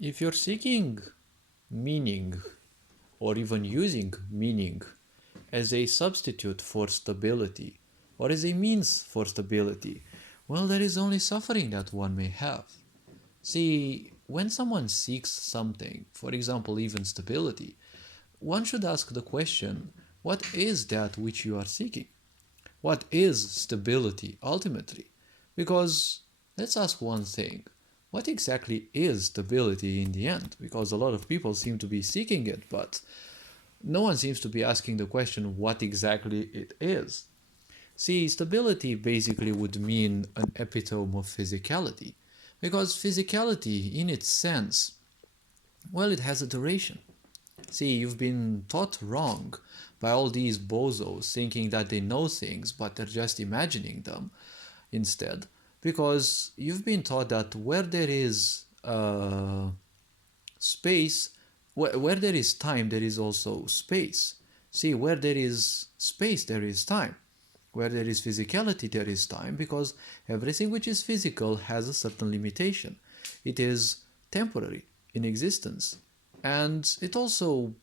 If you're seeking meaning or even using meaning as a substitute for stability or as a means for stability, well, there is only suffering that one may have. See, when someone seeks something, for example, even stability, one should ask the question, what is that which you are seeking? What is stability ultimately? Because let's ask one thing, what exactly is stability in the end? Because a lot of people seem to be seeking it, but no one seems to be asking the question what exactly it is. See, stability basically would mean an epitome of physicality, because physicality, in its sense, well, it has a duration. See, you've been taught wrong by all these bozos thinking that they know things, but they're just imagining them instead, because you've been taught that where there is space, where there is time, there is also space. See, where there is space, there is time. Where there is physicality, there is time, because everything which is physical has a certain limitation. It is temporary in existence, and it also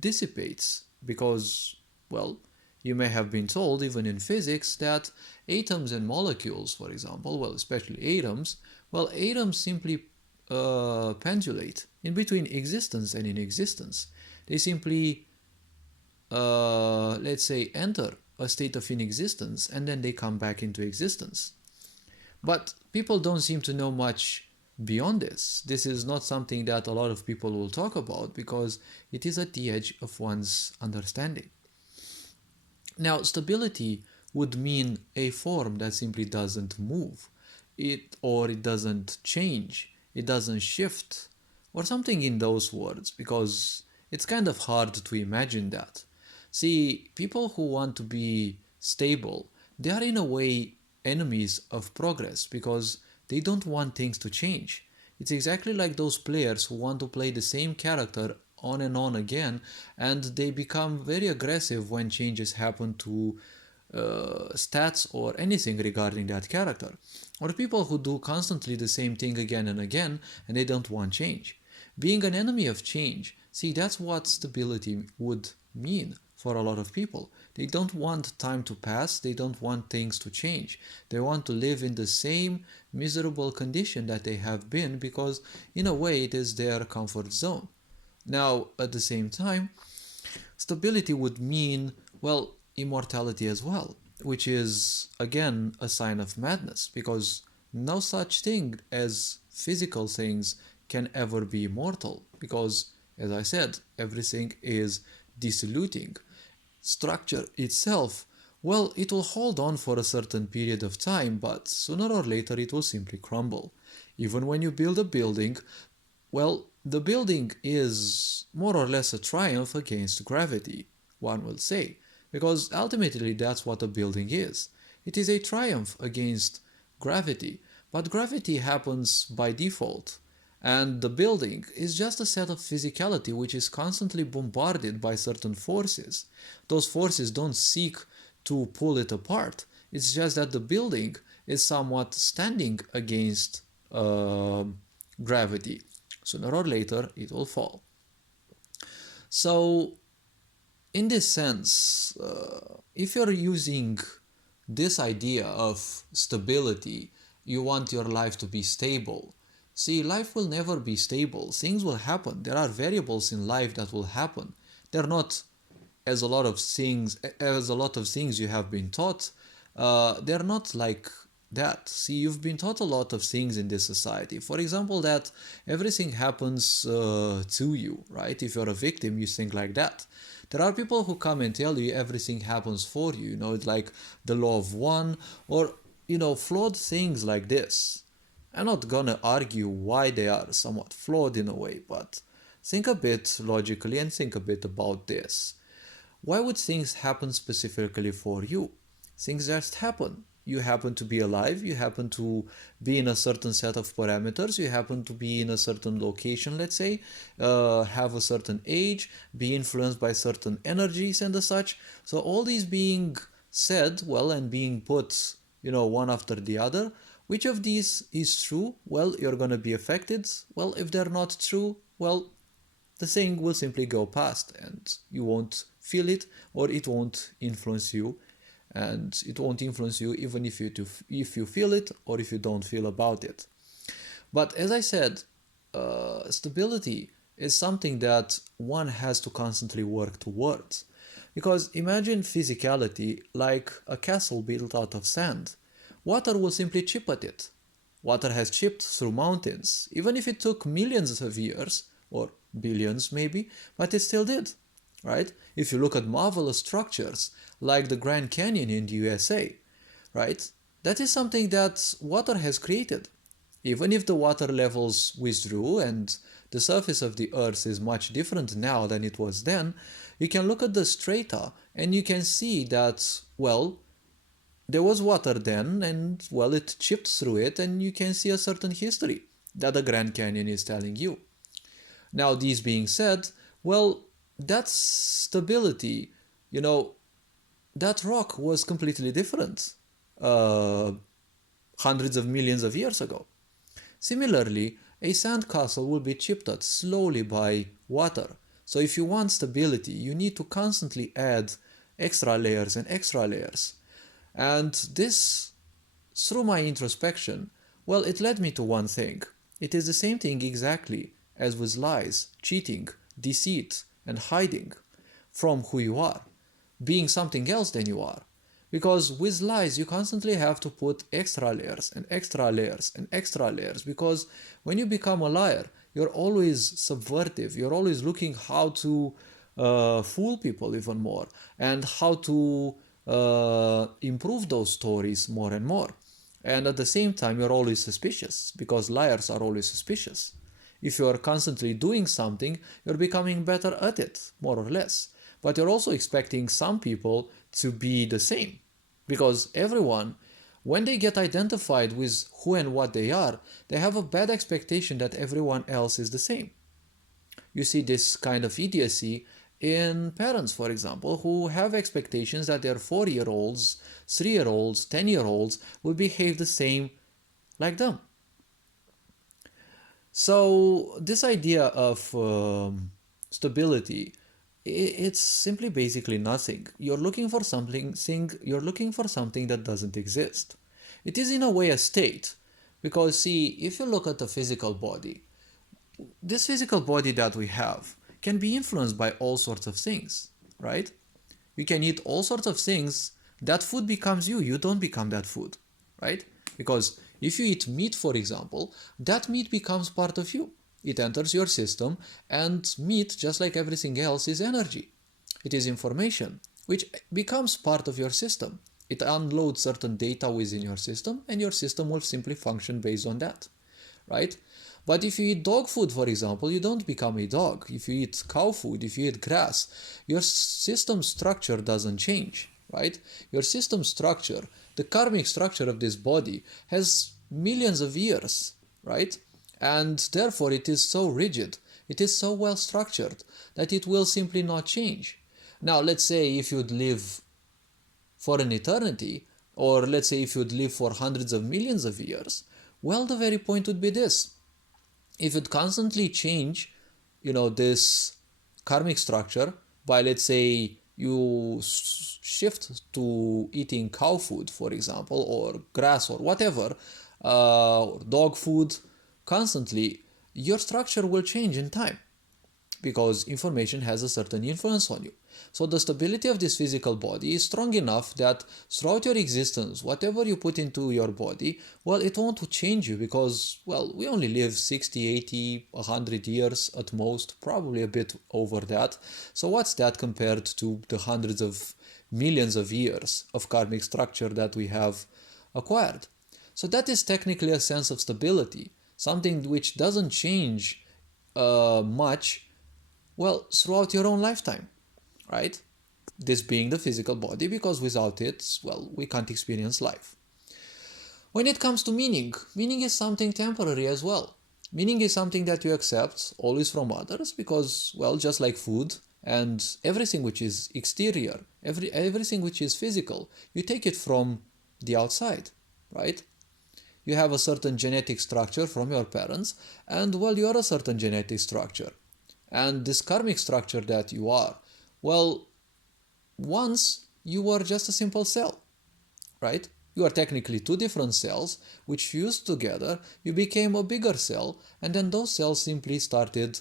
dissipates because, well, you may have been told, even in physics, that atoms and molecules, for example, well, especially atoms, well, atoms simply pendulate in between existence and inexistence. They simply, let's say, enter a state of inexistence and then they come back into existence. But people don't seem to know much beyond this. This is not something that a lot of people will talk about because it is at the edge of one's understanding. Now, stability would mean a form that simply doesn't move, it doesn't change, it doesn't shift, or something in those words, because it's kind of hard to imagine that. See, people who want to be stable, they are in a way enemies of progress because they don't want things to change. It's exactly like those players who want to play the same character on and on again, and they become very aggressive when changes happen to stats or anything regarding that character. Or people who do constantly the same thing again and again and they don't want change. Being an enemy of change, see, that's what stability would mean for a lot of people. They don't want time to pass, they don't want things to change. They want to live in the same miserable condition that they have been because, in a way, it is their comfort zone. Now, at the same time, stability would mean, well, immortality as well, which is, again, a sign of madness because no such thing as physical things can ever be immortal because, as I said, everything is dissoluting. Structure itself, well, it will hold on for a certain period of time, but sooner or later it will simply crumble. Even when you build a building, well, the building is more or less a triumph against gravity, one will say, because ultimately that's what a building is. It is a triumph against gravity, but gravity happens by default, and the building is just a set of physicality which is constantly bombarded by certain forces. Those forces don't seek to pull it apart, it's just that the building is somewhat standing against gravity. Sooner or later, it will fall. So, in this sense, if you're using this idea of stability, you want your life to be stable. See, life will never be stable. Things will happen. There are variables in life that will happen. They're not as a lot of things you have been taught. They're not like that. See, you've been taught a lot of things in this society. For example, that everything happens to you, right? If you're a victim, you think like that. There are people who come and tell you everything happens for you. You know, it's like the law of one, or flawed things like this. I'm not gonna argue why they are somewhat flawed in a way, but think a bit logically and think a bit about this. Why would things happen specifically for you? Things just happen. You happen to be alive, you happen to be in a certain set of parameters, you happen to be in a certain location, let's say, have a certain age, be influenced by certain energies and the such. So all these being said, well, and being put, one after the other, Which of these is true? Well, you're going to be affected. Well, if they're not true, well, the thing will simply go past and you won't feel it, or it won't influence you. And it won't influence you even if you feel it or if you don't feel about it. But as I said, stability is something that one has to constantly work towards. Because imagine physicality like a castle built out of sand. Water will simply chip at it. Water has chipped through mountains, even if it took millions of years, or billions maybe, but it still did, right? If you look at marvelous structures like the Grand Canyon in the USA, right? That is something that water has created. Even if the water levels withdrew and the surface of the earth is much different now than it was then, you can look at the strata and you can see that, well, there was water then and, well, it chipped through it, and you can see a certain history that the Grand Canyon is telling you. Now, these being said, well, that stability, that rock was completely different hundreds of millions of years ago. Similarly, a sandcastle will be chipped at slowly by water. So if you want stability, you need to constantly add extra layers and extra layers. And this, through my introspection, well, it led me to one thing. It is the same thing exactly as with lies, cheating, deceit, and hiding from who you are, being something else than you are. Because with lies, you constantly have to put extra layers and extra layers and extra layers, because when you become a liar, you're always subversive. You're always looking how to fool people even more and how to improve those stories more and more. And at the same time, you're always suspicious, because liars are always suspicious. If you're constantly doing something, you're becoming better at it, more or less. But you're also expecting some people to be the same. Because everyone, when they get identified with who and what they are, they have a bad expectation that everyone else is the same. You see this kind of idiocy in parents, for example, who have expectations that their 4-year-olds, 3-year-olds, 10-year-olds will behave the same like them. So this idea of stability, it's simply basically nothing. You're looking for something that doesn't exist. It is in a way a state, because see, if you look at the physical body, this physical body that we have can be influenced by all sorts of things, right? You can eat all sorts of things. That food becomes you. You don't become that food, right? Because if you eat meat, for example, that meat becomes part of you. It enters your system, and meat, just like everything else, is energy. It is information, which becomes part of your system. It unloads certain data within your system, and your system will simply function based on that, right? But if you eat dog food, for example, you don't become a dog. If you eat cow food, if you eat grass, your system structure doesn't change, right? Your system structure, the karmic structure of this body, has millions of years, right? And therefore it is so rigid, it is so well structured that it will simply not change. Now, let's say if you'd live for an eternity, or let's say if you'd live for hundreds of millions of years, well, the very point would be this. If you'd constantly change, this karmic structure by, let's say, you shift to eating cow food, for example, or grass or whatever, or dog food, constantly, your structure will change in time, because information has a certain influence on you. So the stability of this physical body is strong enough that throughout your existence, whatever you put into your body, well, it won't change you, because, well, we only live 60, 80, 100 years at most, probably a bit over that. So what's that compared to the hundreds of millions of years of karmic structure that we have acquired? So that is technically a sense of stability, something which doesn't change much, well, throughout your own lifetime, right? This being the physical body, because without it, well, we can't experience life. When it comes to meaning, meaning is something temporary as well. Meaning is something that you accept always from others, because, well, just like food and everything which is exterior, everything which is physical, you take it from the outside, right? you have a certain genetic structure from your parents, and well, you are a certain genetic structure. And this karmic structure that you are, well, once you were just a simple cell, right? You are technically two different cells which fused together, you became a bigger cell, and then those cells simply started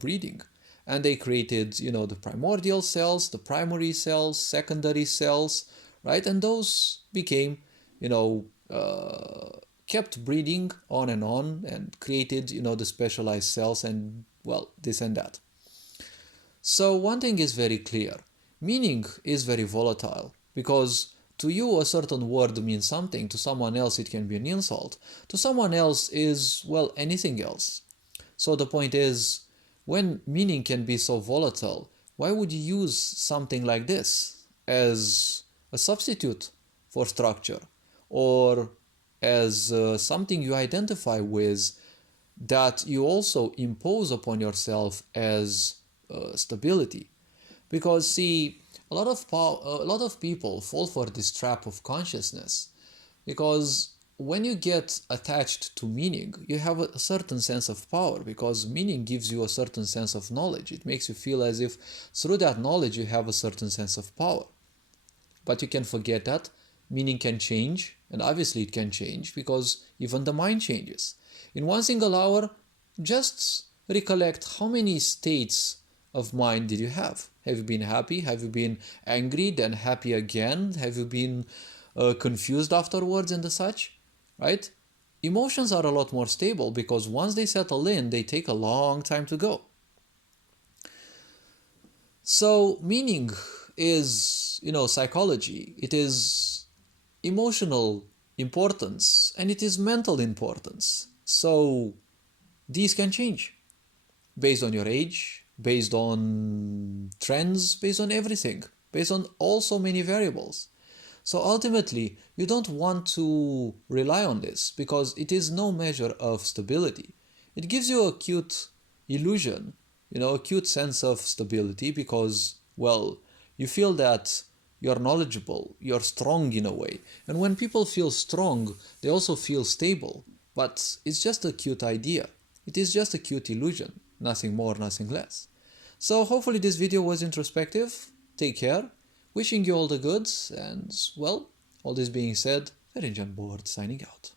breeding. And they created, the primordial cells, the primary cells, secondary cells, right? And those became, kept breeding on and created, the specialized cells and, well, this and that. So one thing is very clear. Meaning is very volatile because to you a certain word means something, to someone else it can be an insult, to someone else is, well, anything else. So the point is, when meaning can be so volatile, why would you use something like this as a substitute for structure or as something you identify with that you also impose upon yourself as stability? Because see, a lot of people fall for this trap of consciousness, because when you get attached to meaning, you have a certain sense of power, because meaning gives you a certain sense of knowledge. It makes you feel as if through that knowledge you have a certain sense of power. But you can forget that meaning can change, and obviously it can change because even the mind changes. In one single hour, just recollect how many states of mind did you have? Have you been happy? Have you been angry, then happy again? Have you been confused afterwards and the such? Right? Emotions are a lot more stable because once they settle in, they take a long time to go. So meaning is, psychology. It is emotional importance and it is mental importance. So these can change based on your age, based on trends, based on everything, based on also many variables. So ultimately, you don't want to rely on this because it is no measure of stability. It gives you a cute illusion, a cute sense of stability because, well, you feel that you're knowledgeable, you're strong in a way. And when people feel strong, they also feel stable. But it's just a cute idea. It is just a cute illusion, nothing more, nothing less. So hopefully this video was introspective. Take care. Wishing you all the goods, and well, all this being said, Ferenc Board signing out.